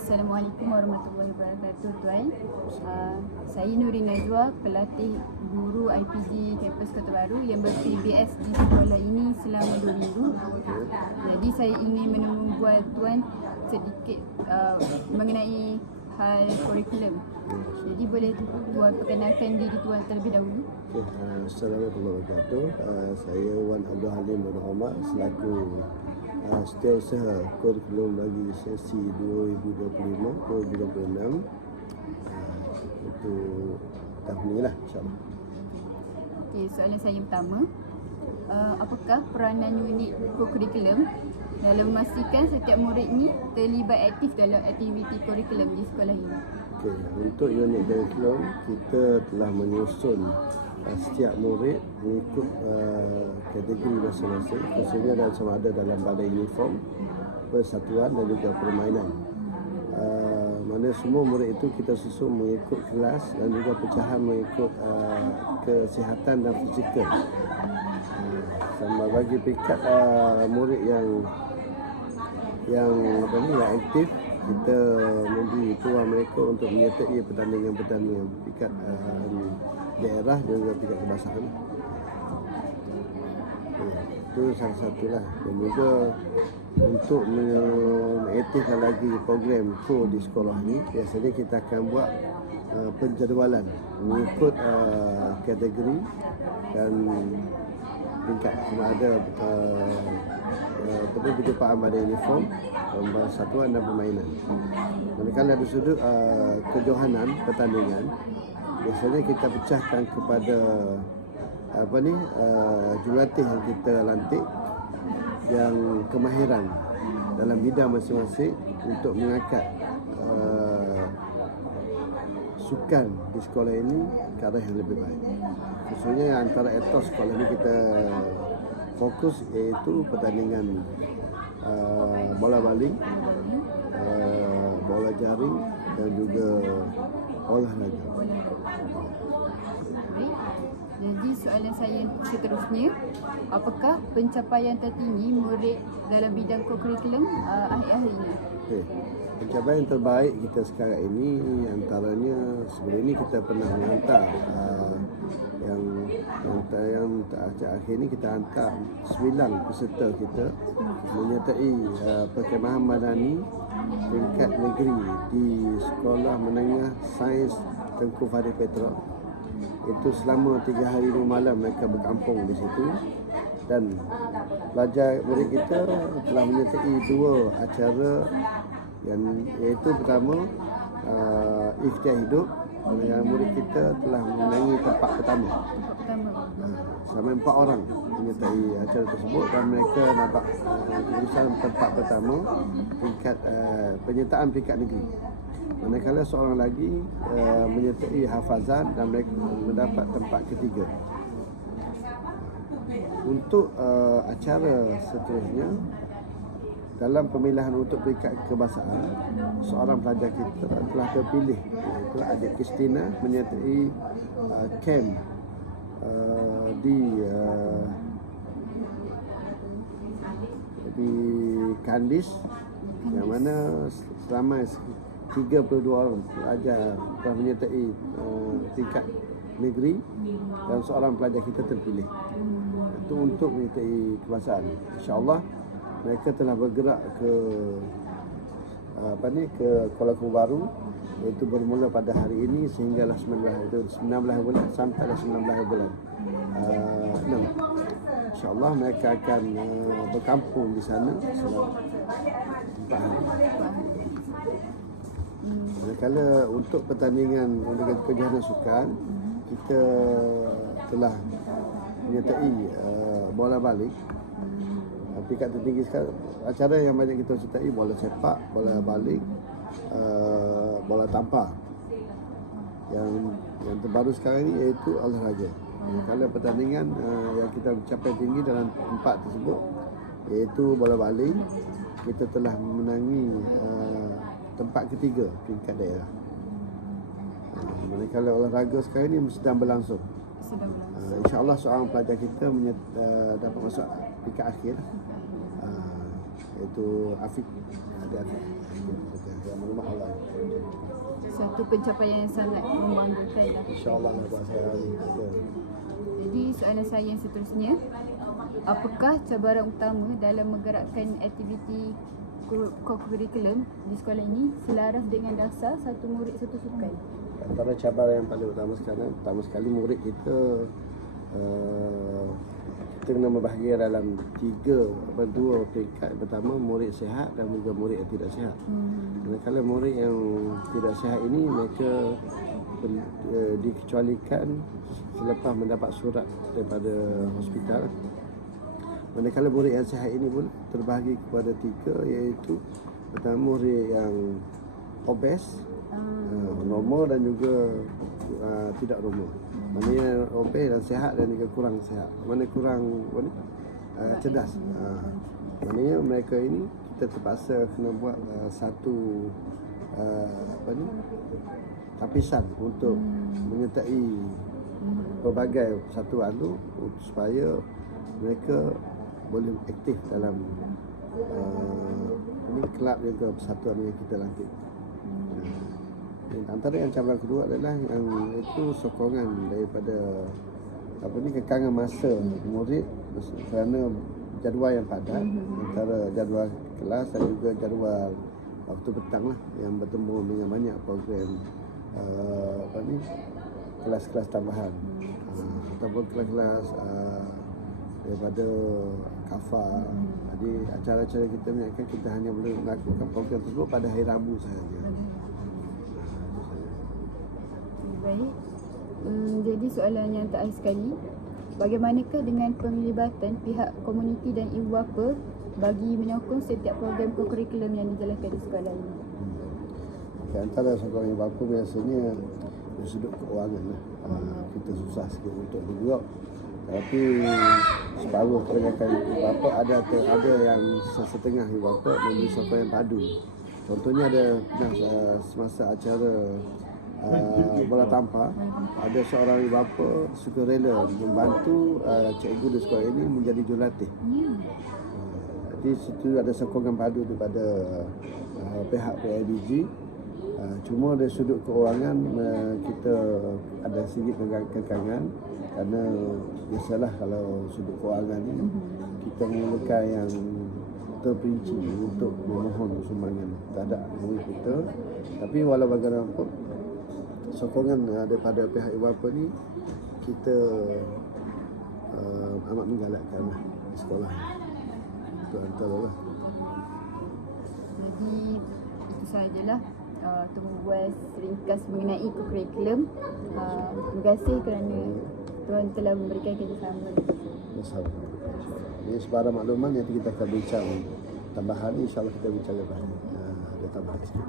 Assalamualaikum warahmatullahi wabarakatuh tuan. Saya Nurin Najwa, pelatih guru IPG kampus Kota Baru yang ber-PBS di sekolah ini selama 2 minggu. Jadi saya ingin membuat tuan sedikit mengenai hal kurikulum. Jadi boleh tuan perkenalkan diri tuan terlebih dahulu. Assalamualaikum warahmatullahi wabarakatuh. Saya Wan Abdul Halim bin Muhammad selaku Setiausaha Kurikulum bagi sesi 2025-2026 untuk tahun ini lah, insyaAllah. Okey, soalan saya pertama, apakah peranan unit kurikulum dalam memastikan setiap murid ni terlibat aktif dalam aktiviti kurikulum di sekolah ini? Okey, untuk unit kurikulum kita telah menyusun setiap murid mengikut kategori masing-masing, khususnya dalam sama ada dalam balai uniform, persatuan dan juga permainan. Mana semua murid itu kita susun mengikut kelas dan juga pecahan mengikut kesihatan dan fizikal. Sama bagi peringkat murid yang aktif, kita memberi peluang mereka untuk menyertai pertandingan-pertandingan peringkat daerah dan juga tingkat kebangsaan. Itu salah satulah. Dan juga untuk mengaktifkan lagi program core di sekolah ni, biasanya kita akan buat penjadualan mengikut kategori dan tingkat sama ada penjumpaan pada uniform, satuan dan permainan. Manakala ada sudut kejohanan pertandingan, biasanya kita pecahkan kepada jurulatih yang kita lantik yang kemahiran dalam bidang masing-masing untuk mengangkat sukan di sekolah ini ke arah yang lebih baik. Khususnya antara etos sekolah ini kita fokus iaitu pertandingan bola baling, bola jaring dan juga olahraga. Jadi soalan saya seterusnya, apakah pencapaian tertinggi murid dalam bidang kurikulum akhir-akhir ini? Okay. Pencapaian terbaik kita sekarang ini antaranya sebelum ini kita pernah menghantar yang akhir ini kita hantar 9 peserta kita menyertai perkemahan madani tingkat negeri di Sekolah Menengah Sains Tengku Farid Petra. Itu selama 3 hari 2 malam mereka berkampung di situ, dan pelajar murid kita telah menyertai 2 acara iaitu pertama ikhtiar hidup, dan murid kita telah menangi tempat pertama. Sampai 4 orang menyertai acara tersebut dan mereka dapat urusan tempat pertama tingkat penyertaan peringkat negeri. Manakala seorang lagi menyertai hafazan dan mereka mendapat tempat ketiga. Untuk acara seterusnya, dalam pemilihan untuk peringkat kebangsaan, seorang pelajar kita telah terpilih, iaitu adik Kristina menyertai camp di Kandis, yang mana selama 32 orang pelajar telah menyertai tingkat negeri dan seorang pelajar kita terpilih. Itu untuk menyertai kebangsaan. InsyaAllah mereka telah bergerak ke Kuala Lumpur Baru, iaitu bermula pada hari ini sehinggalah 19 bulan sampailah 19 bulan 6. InsyaAllah mereka akan berkampung di sana selama 4 hari. Manakala untuk pertandingan dengan kejohanan sukan, kita telah menyertai bola balik. Peringkat tertinggi sekarang, acara yang banyak kita sertai bola sepak, bola balik, bola tampar. Yang terbaru sekarang ini iaitu olahraga. Kalau pertandingan yang kita mencapai tinggi dalam 4 tersebut iaitu bola baling, kita telah menangi tempat ketiga peringkat daerah. Manakala olahraga sekarang ini sedang berlangsung. InsyaAllah seorang pelajar kita dapat masuk peringkat akhir, iaitu Afiq. Ada Afiq. Yang maklumat halal. Satu pencapaian yang sangat membanggakan lah. InsyaAllah lah buat saya hari ini. Jadi soalan saya yang seterusnya, apakah cabaran utama dalam menggerakkan aktiviti co-curriculum di sekolah ini selaras dengan dasar satu murid satu sukan? Antara cabaran yang paling utama sekali murid kita kita kena membahagi dalam dua peringkat. Pertama, murid sihat dan juga murid yang tidak sihat. Kalau murid yang tidak sihat ini mereka dikecualikan selepas mendapat surat daripada hospital. Manakala murid yang sihat ini pun terbahagi kepada 3, iaitu pertama murid yang obes, normal dan juga tidak normal. Mana yang obes dan sihat dan juga kurang sihat. Mana kurang cerdas. Maknanya mereka ini kita terpaksa kena buat satu tapisan untuk menyertai pelbagai persatuan tu supaya mereka boleh aktif dalam kelab juga persatuan yang kita lantik. Antara yang cabaran kedua adalah yang itu sokongan daripada kekangan masa murid kerana jadual yang padat antara jadual kelas dan juga jadual waktu petang lah yang bertemu dengan banyak program kelas-kelas tambahan ataupun kelas-kelas daripada KAFA. Jadi acara-acara kita ni kita hanya boleh melakukan program tersebut pada hari Rabu sahaja. Baik. Jadi soalan yang terakhir sekali, bagaimanakah dengan penglibatan pihak komuniti dan ibu bapa bagi menyokong setiap program co-curriculum yang dijalankan di sekolah ini? Antara sokongan ibu bapa biasanya dari sudut keuangan lah. Kita susah sikit untuk bergerak. Tapi separuh kebanyakan ibu bapa ada yang setengah ibu bapa memberi sokongan padu. Contohnya ada semasa acara bola tampar, ada seorang ibu bapa sukarela membantu cikgu di sekolah ini menjadi jurulatih. Jadi situ ada sokongan padu daripada pihak PIBG. Cuma dari sudut keuangan kita ada sedikit kekangan kerana biasalah kalau sudut keuangan ni kita memerlukan yang terperinci untuk memohon sumbangan terhadap murid kita. Tapi walau bagaimanapun sokongan daripada pihak ibu bapa ni kita amat menggalakkan di sekolah. Itu antara lah. Jadi itu sahajalah Tuan Buas ringkas mengenai co-curriculum. Terima kasih kerana Tuan telah memberikan kerjasama. Sama-sama. Ini sebarang makluman yang kita akan bincang tambahan, insyaAllah kita bincang lepas. Ada tambahan sikit.